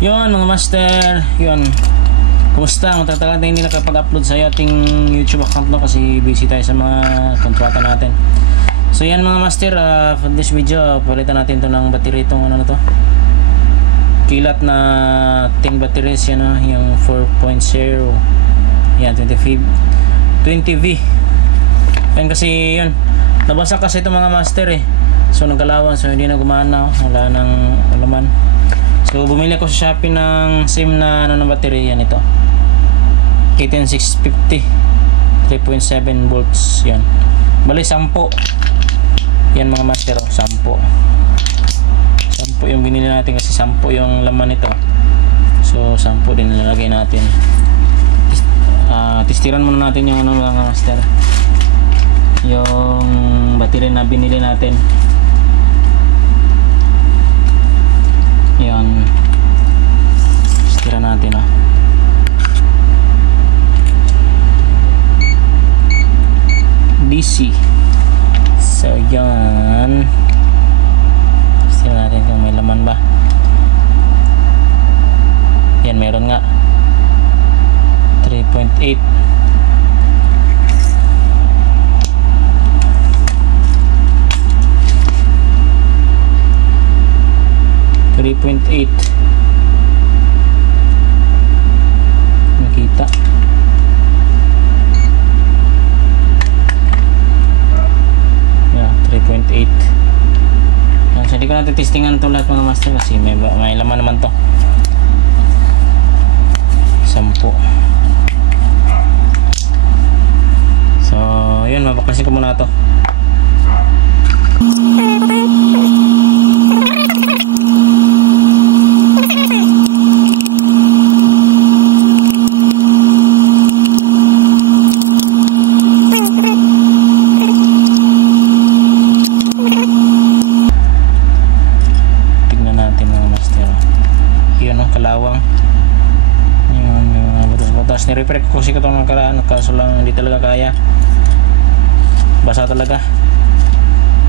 Yun mga master, yun. Kumusta? Matatagal na hindi nakapag-upload sa ating YouTube account no, kasi busy tayo sa mga kontrata natin. So yan mga master, for this video palitan natin to ng battery itong ano na to, kilat na ting batteries yan no, yung 4.0 yan 20V. Yan kasi yun, nabasa kasi itong mga master eh, so nagkalawan, so hindi na gumana, wala nang laman. So bumili ko sa Shopee ng same na ano ng battery, yan ito KTN650 3.7 volts yan. Bali 10 yan mga master, 10 yung binili natin kasi 10 yung laman nito. So 10 din nilalagay natin. Testiran muna natin yung ano mga master, yung battery na binili natin. Yan, testiran natin DC. So yan, testiran natin kung may laman ba. Yan, meron nga 3.8. Nakita. Yeah, 3.8. So hindi ko natin testingan ito lahat mga master kasi may laman naman to. 10. So yun, mabaklasin ko muna to. Kalawang yun, butas-butas ni-repair ko kasi ito ng karaan, kaso lang hindi talaga kaya, basa talaga.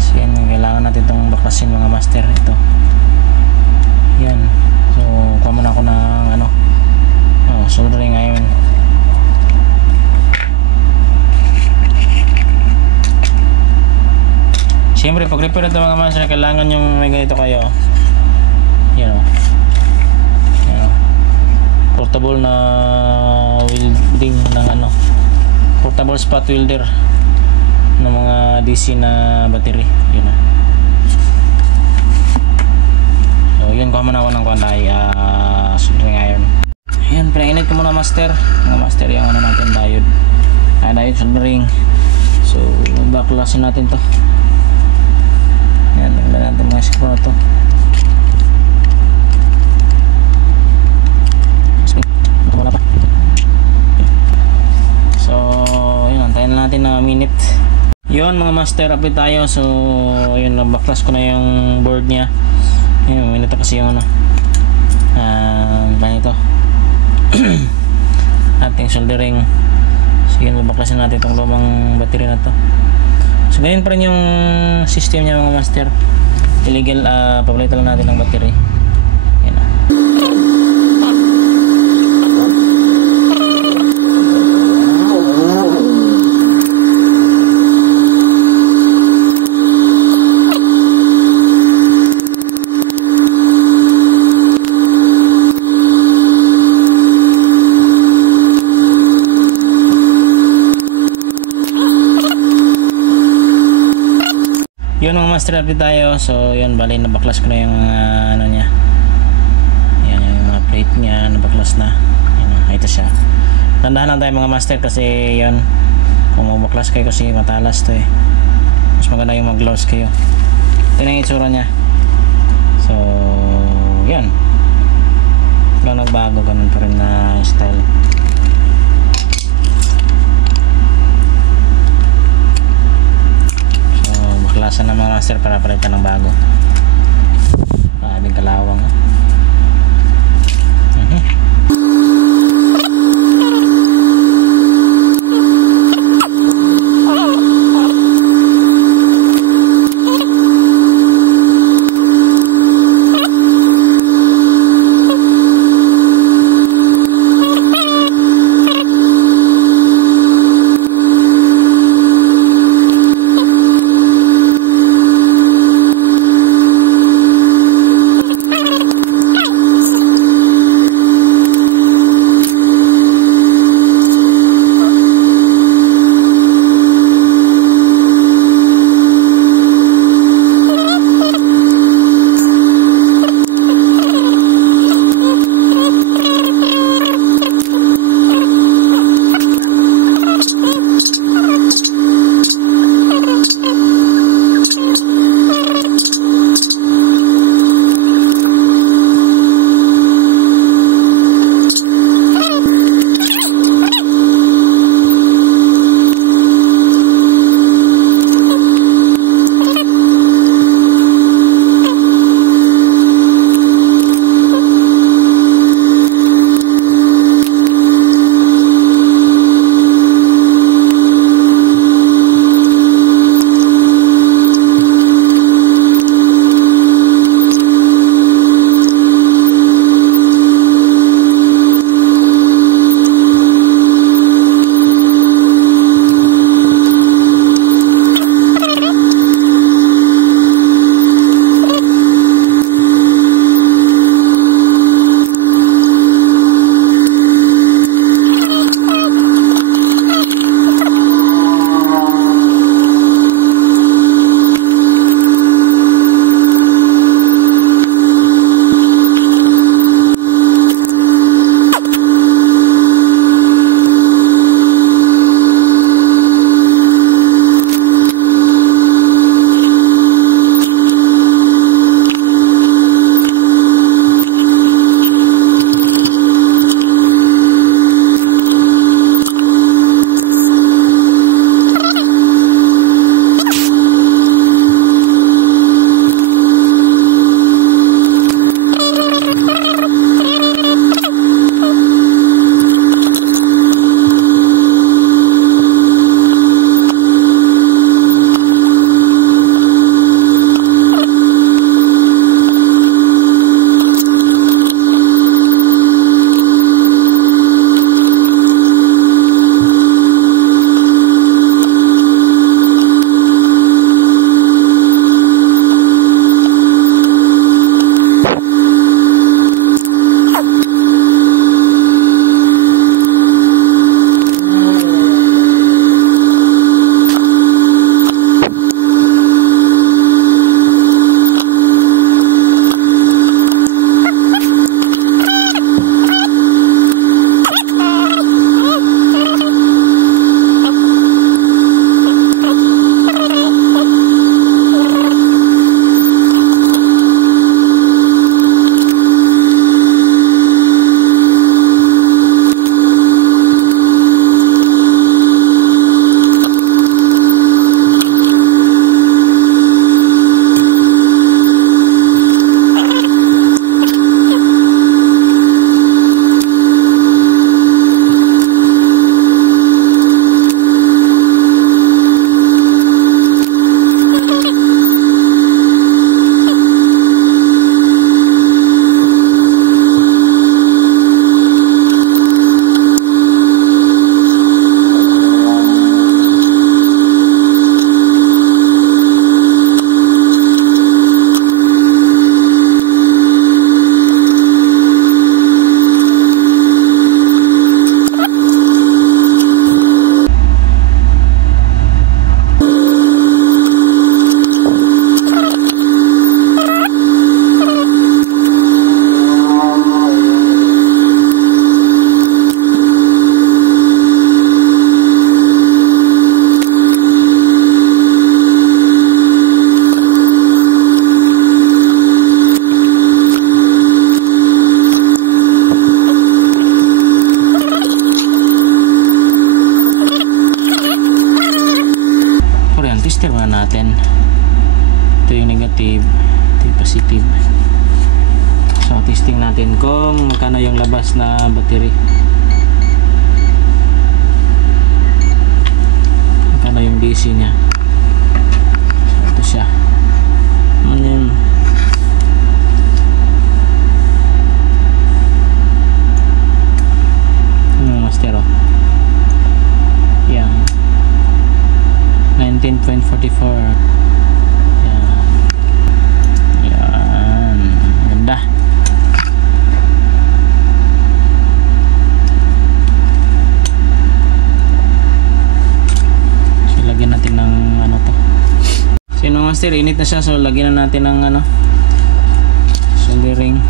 So yan, kailangan natin itong baklasin mga master. Ito yan, so kuha muna ako ng ano, soldering ngayon. Siyempre pag repair ito mga master, kailangan yung may ganito kayo, you know, portable na welding ng ano, portable spot welder ng mga DC na battery, yun na. So yun, kuha muna ako ng kuanday soldering iron. Yan, pinainit ko muna master, mga master yung ano natin, diode, diode soldering. So baklasin natin to. Yan, naglan natin mga screw na to. Natin na minute. Yun mga master, update tayo. So yun, nabaklas ko na yung board nya. Yun, minute kasi yung ano, ganito ating soldering. So yun, nabaklasin natin itong lumang battery na to. So ganyan pa rin yung system nya mga master, illegal. Pabalitan lang natin ng battery. Yan na. Yun mga master, update tayo. So yun, bali nabaklas ko na yung ano nya, yan yung mga plate nya, nabaklas na. Yan, ito siya. Tandahan lang tayo mga master kasi yun, kung mabaklas kayo kasi matalas to eh, mas maganda yung mag-gloves kayo. Ito na yung itsura nya. So yan, lang nagbago, ganun pa rin na style. Baklasan ng mga master para palitan ng bago. Maraming kalawang. kung magkano yung labas na battery. Magkano yung DC niya. So, ito siya. Ano yun? Master, oh. Yan. 19.44. Yan. Ganda. So, lagyan natin ng ano to. Sino master, init na siya. So, lagyan na natin ng ano, soldering.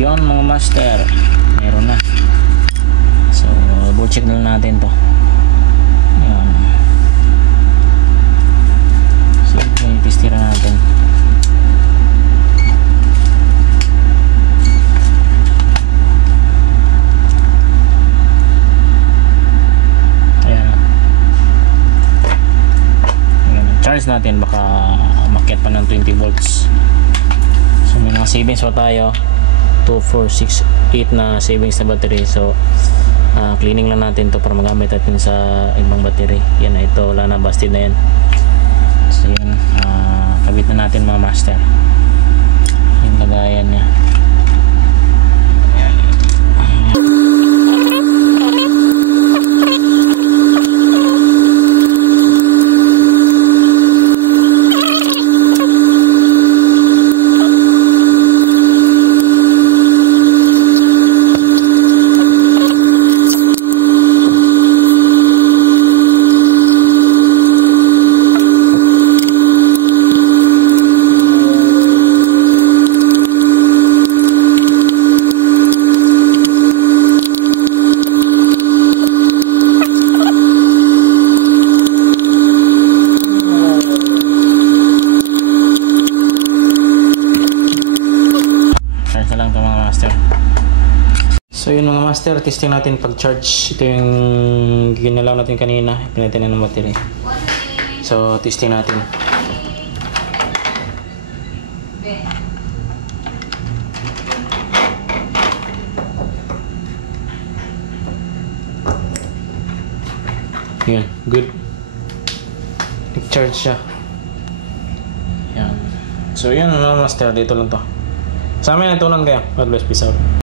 Yon mga master, meron na. So check na lang natin to. Yan. So testira natin. Ayan. Ayan. Charge natin, baka makyat pa ng 20 volts. So may mga savings pa tayo. 2, 4, 6, 8 na savings na battery. So cleaning lang natin to para magamit natin sa ibang battery. Yan na, ito wala na, busted na yan. So yan, kabit na natin mga master yung lagayan nya. So yun mga master, testing natin pag-charge. Ito yung ginalaw natin kanina, pinalitan na ng battery. So testing natin. Yun, good. Nag-charge siya. Yan. So yun mga master, dito lang to. Sa amin, natunan kayo. God bless, peace out.